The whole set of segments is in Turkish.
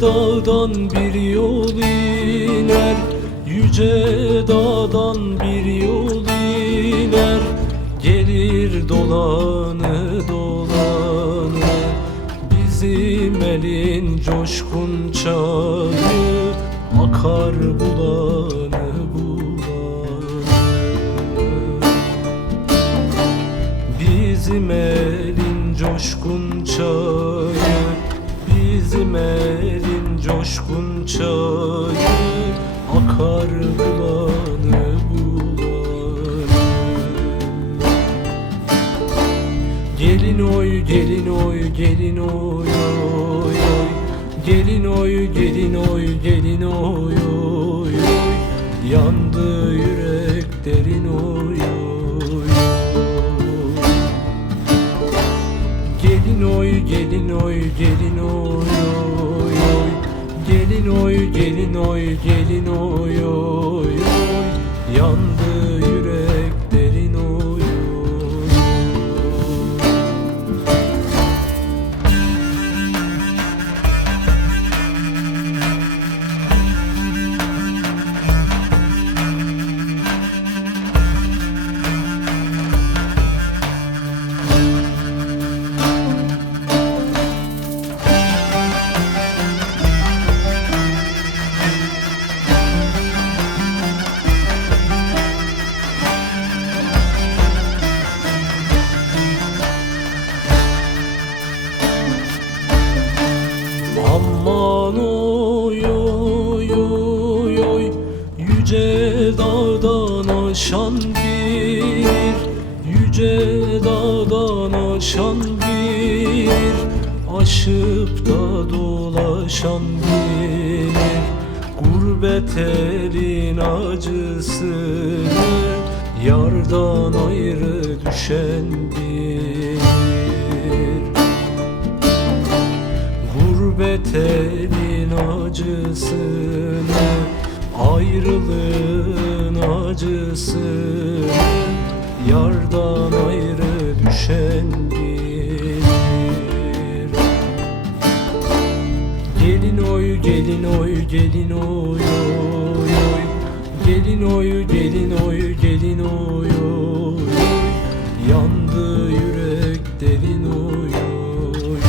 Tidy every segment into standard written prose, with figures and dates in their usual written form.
dağdan bir yol iner, yüce dağdan bir yol iner. Gelir dolanı dolanı bizim elin coşkun çayı, akar bulanı bulanı. Bizim elin coşkun çayı, bizim elin coşkun çayı, akar bulanı bulanı. Gelin oy, gelin oy, gelin oy, oy, oy. Gelin oy, gelin oy, gelin oy, oy, oy. Yandı yürek derin oy, oy, oy. Gelin oy, gelin oy, gelin oy, oy, oy. Gelin oy, gelin oy, gelin oy, oy, oy. Yandı yürek derin oy, oy. Aman oy oy oy oy, yüce dağdan aşan bir, yüce dağdan aşan bir, aşıp da dolaşan bir, gurbet elin acısını yardan ayrı düşen bir. Gurbet elin acısını, ayrılığın acısını yardan ayrı düşen bir. Gelin oy, gelin oy, gelin oy, oy, oy. Gelin oy, gelin oy, gelin oy, oy, oy. Yandı yürek derin oy, oy, oy.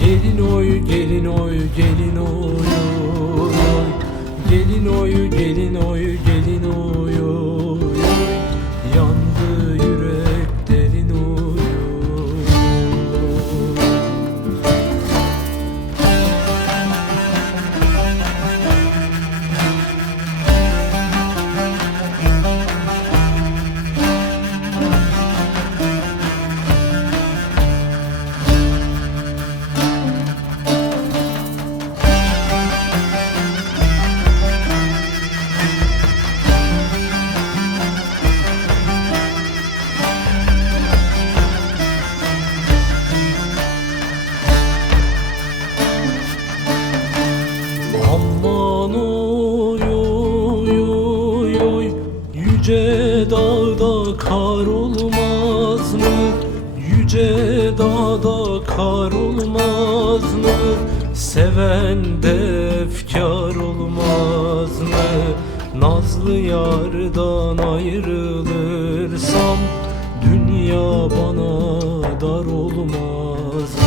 Gelin oy, gelin oy, gelin oy, oy, oy. Gelin oy, gelin oy, gelin oy, oy, oy. Yandı yürek derin oy, oy. Aman oy oy oy oy, yüce dağda kar olmaz mı? Yüce dağda kar olmaz mı? Seven de efkar olmaz mı? Nazlı yardan ayrılırsam dünya bana dar olmaz mı?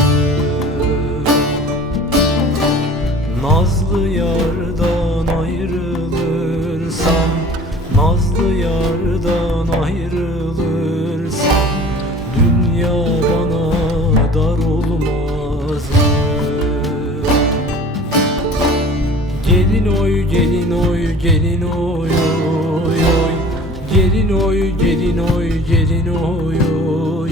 Nazlı yardan ayrılırsam, nazlı yardan ayrılırsam dünya bana dar olmaz mı? Gelin oy, gelin oy, gelin oy, oy, oy. Gelin oy, gelin oy, gelin oy, oy, oy.